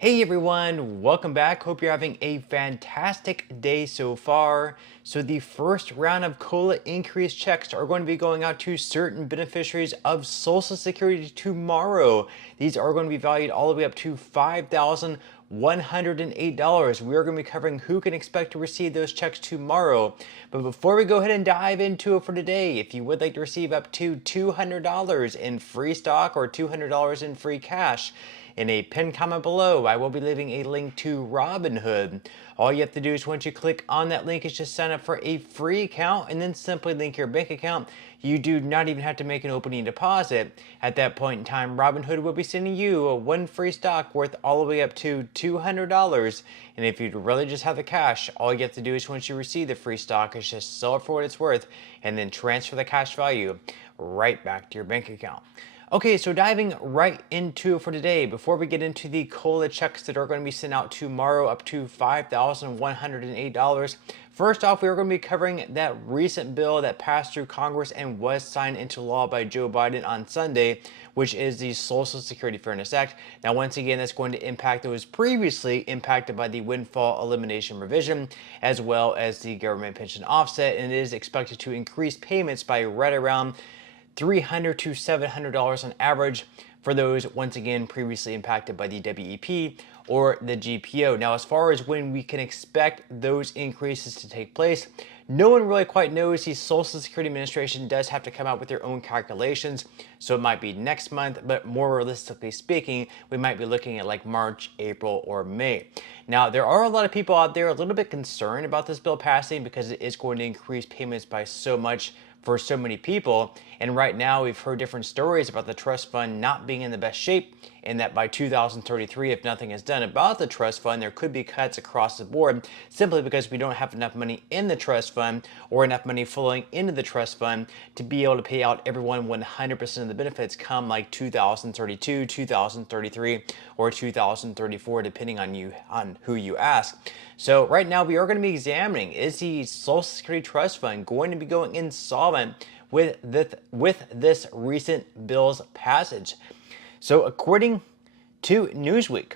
Hey everyone, welcome back. Hope you're having a fantastic day so far. So the first round of COLA increase checks are going to be going out to certain beneficiaries of Social Security tomorrow. These are going to be valued all the way up to $5,108. We are going to be covering who can expect to receive those checks tomorrow. But before we go ahead and dive into it for today, if you would like to receive up to $200 in free stock or $200 in free cash, in a pinned comment below, I will be leaving a link to Robinhood. All you have to do is once you click on that link is just sign up for a free account and then simply link your bank account. You do not even have to make an opening deposit. At that point in time, Robinhood will be sending you one free stock worth all the way up to $200. And if you'd really just have the cash, all you have to do is once you receive the free stock is just sell it for what it's worth and then transfer the cash value right back to your bank account. Okay, so diving right into it for today, before we get into the COLA checks that are going to be sent out tomorrow up to $5,108, first off, we are going to be covering that recent bill that passed through Congress and was signed into law by Joe Biden on Sunday, which is the Social Security Fairness Act. Now, once again, that's going to impact those previously impacted by the windfall elimination revision, as well as the government pension offset, and it is expected to increase payments by right around $300 to $700 on average for those, once again, previously impacted by the WEP or the GPO. Now, as far as when we can expect those increases to take place, no one really quite knows. The Social Security Administration does have to come out with their own calculations, so it might be next month, but more realistically speaking, we might be looking at like March, April, or May. Now, there are a lot of people out there a little bit concerned about this bill passing because it is going to increase payments by so much for so many people. And right now we've heard different stories about the trust fund not being in the best shape, and that by 2033, if nothing is done about the trust fund, there could be cuts across the board simply because we don't have enough money in the trust fund or enough money flowing into the trust fund to be able to pay out everyone 100% of the benefits come like 2032, 2033, or 2034, depending on who you ask. So right now we are going to be examining, is the Social Security Trust Fund going to be going insolvent with this recent bill's passage? So according to Newsweek,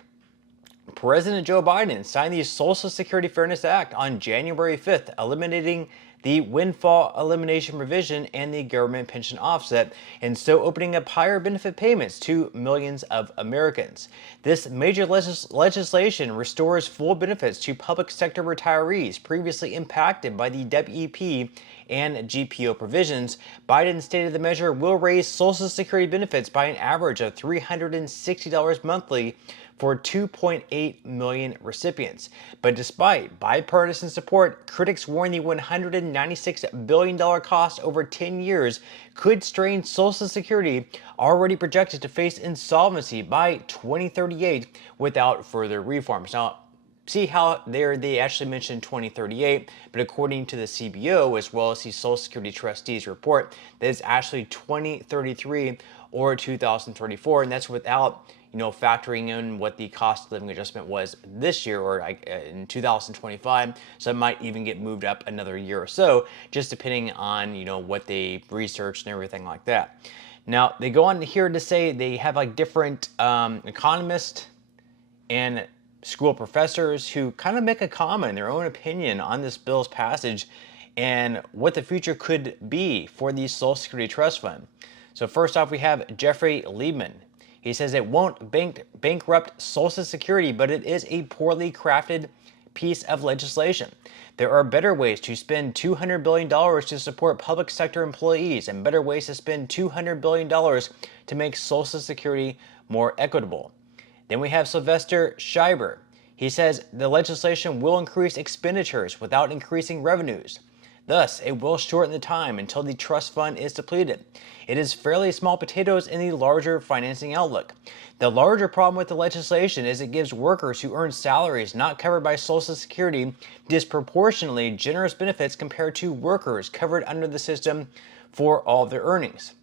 President Joe Biden signed the Social Security Fairness Act on January 5th, eliminating the windfall elimination revision and the government pension offset, and so opening up higher benefit payments to millions of Americans. This major legislation restores full benefits to public sector retirees previously impacted by the WEP and GPO provisions. Biden stated the measure will raise Social Security benefits by an average of $360 monthly for 2.8 million recipients. But despite bipartisan support, critics warn the $196 billion cost over 10 years could strain Social Security, already projected to face insolvency by 2038 without further reforms. Now, see how there they actually mentioned 2038, but according to the CBO as well as the Social Security Trustees report, that is actually 2033 or 2034, and that's without factoring in what the cost of living adjustment was this year or in 2025. So it might even get moved up another year or so, just depending on what they researched and everything like that. Now they go on here to say they have like different economists and school professors who kind of make a comment in their own opinion on this bill's passage and what the future could be for the Social Security Trust Fund. So first off, we have Jeffrey Liebman. He says it won't bankrupt Social Security, but it is a poorly crafted piece of legislation. There are better ways to spend $200 billion to support public sector employees and better ways to spend $200 billion to make Social Security more equitable. Then we have Sylvester Schreiber. He says the legislation will increase expenditures without increasing revenues. Thus, it will shorten the time until the trust fund is depleted. It is fairly small potatoes in the larger financing outlook. The larger problem with the legislation is it gives workers who earn salaries not covered by Social Security disproportionately generous benefits compared to workers covered under the system for all of their earnings.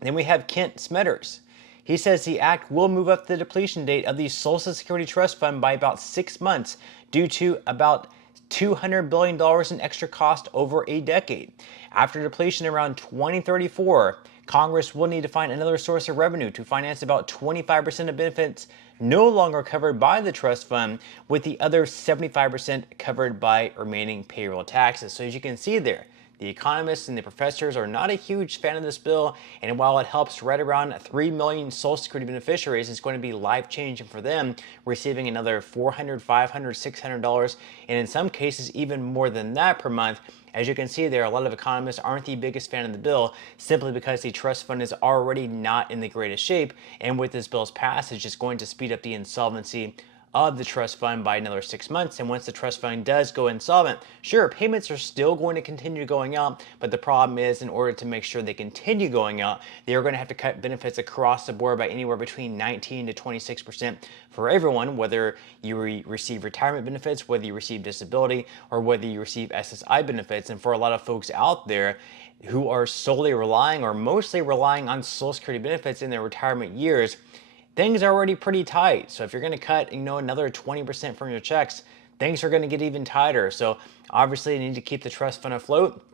Then we have Kent Smetters. He says the act will move up the depletion date of the Social Security Trust Fund by about 6 months due to about $200 billion in extra cost over a decade. After depletion around 2034, Congress will need to find another source of revenue to finance about 25% of benefits no longer covered by the trust fund, with the other 75% covered by remaining payroll taxes. So as you can see there, the economists and the professors are not a huge fan of this bill, and while it helps right around 3 million Social Security beneficiaries, it's going to be life-changing for them, receiving another $400, $500, $600, and in some cases even more than that per month. As you can see there, a lot of economists aren't the biggest fan of the bill simply because the trust fund is already not in the greatest shape, and with this bill's passage, it's going to speed up the insolvency of the trust fund by another 6 months. And once the trust fund does go insolvent, sure, payments are still going to continue going out, but the problem is, in order to make sure they continue going out, they are going to have to cut benefits across the board by anywhere between 19 to 26% for everyone, whether you receive retirement benefits, whether you receive disability, or whether you receive SSI benefits. And for a lot of folks out there who are solely relying or mostly relying on Social Security benefits in their retirement years, things are already pretty tight. So if you're going to cut, another 20% from your checks, things are going to get even tighter. So obviously you need to keep the trust fund afloat.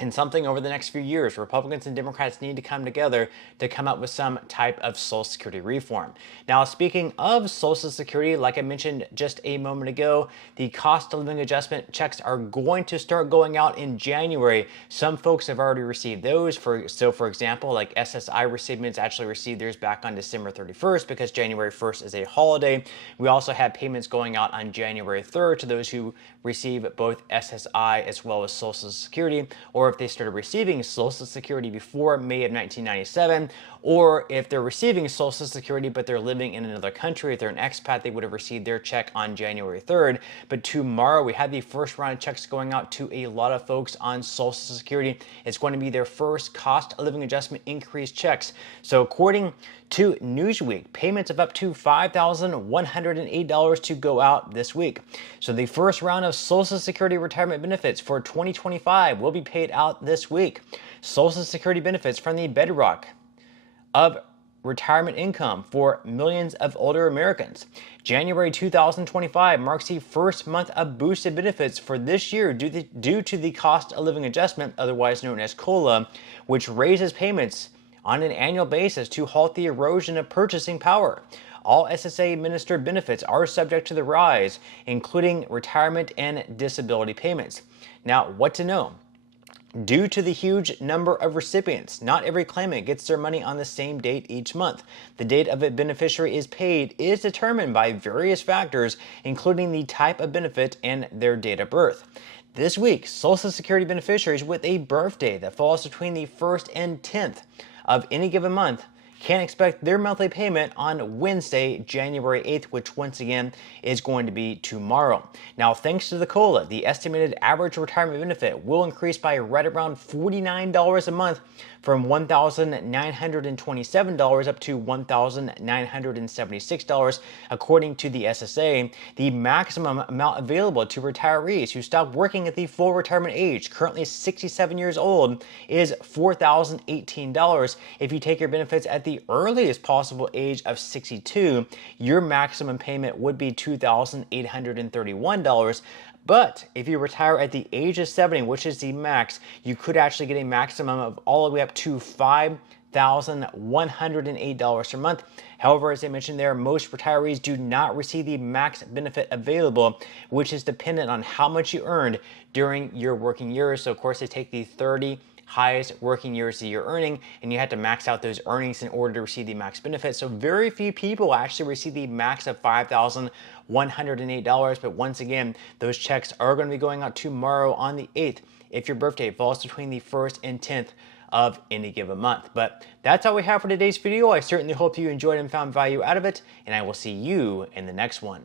And something over the next few years, Republicans and Democrats need to come together to come up with some type of Social Security reform. Now, speaking of Social Security, like I mentioned just a moment ago, the cost of living adjustment checks are going to start going out in January. Some folks have already received those. For example, like SSI recipients actually received theirs back on December 31st because January 1st is a holiday. We also have payments going out on January 3rd to those who receive both SSI as well as Social Security, or if they started receiving Social Security before May of 1997, or if they're receiving Social Security but they're living in another country. If they're an expat, they would have received their check on January 3rd. But tomorrow we have the first round of checks going out to a lot of folks on Social Security. It's going to be their first cost of living adjustment increase checks. So according to Newsweek, payments of up to $5,108 to go out this week. So the first round of Social Security retirement benefits for 2025 will be paid out this week. Social Security benefits from the bedrock of retirement income for millions of older Americans. January 2025 marks the first month of boosted benefits for this year due to the cost of living adjustment, otherwise known as COLA, which raises payments on an annual basis to halt the erosion of purchasing power. All SSA administered benefits are subject to the rise, including retirement and disability payments. Now, what to know? Due to the huge number of recipients, not every claimant gets their money on the same date each month. The date of a beneficiary is paid is determined by various factors, including the type of benefit and their date of birth. This week, Social Security beneficiaries with a birthday that falls between the 1st and 10th of any given month can expect their monthly payment on Wednesday, January 8th, which once again is going to be tomorrow. Now, thanks to the COLA, the estimated average retirement benefit will increase by right around $49 a month, from $1,927 up to $1,976, according to the SSA. The maximum amount available to retirees who stop working at the full retirement age, currently 67 years old, is $4,018. If you take your benefits at the earliest possible age of 62, your maximum payment would be $2,831. But if you retire at the age of 70, which is the max, you could actually get a maximum of all the way up to $5,108 per month. However, as I mentioned there, most retirees do not receive the max benefit available, which is dependent on how much you earned during your working years. So of course, they take the 30 highest working years that you're earning, and you have to max out those earnings in order to receive the max benefit. So very few people actually receive the max of $5,108. But once again, those checks are going to be going out tomorrow on the 8th if your birthday falls between the 1st and 10th of any given month. But that's all we have for today's video. I certainly hope you enjoyed and found value out of it, and I will see you in the next one.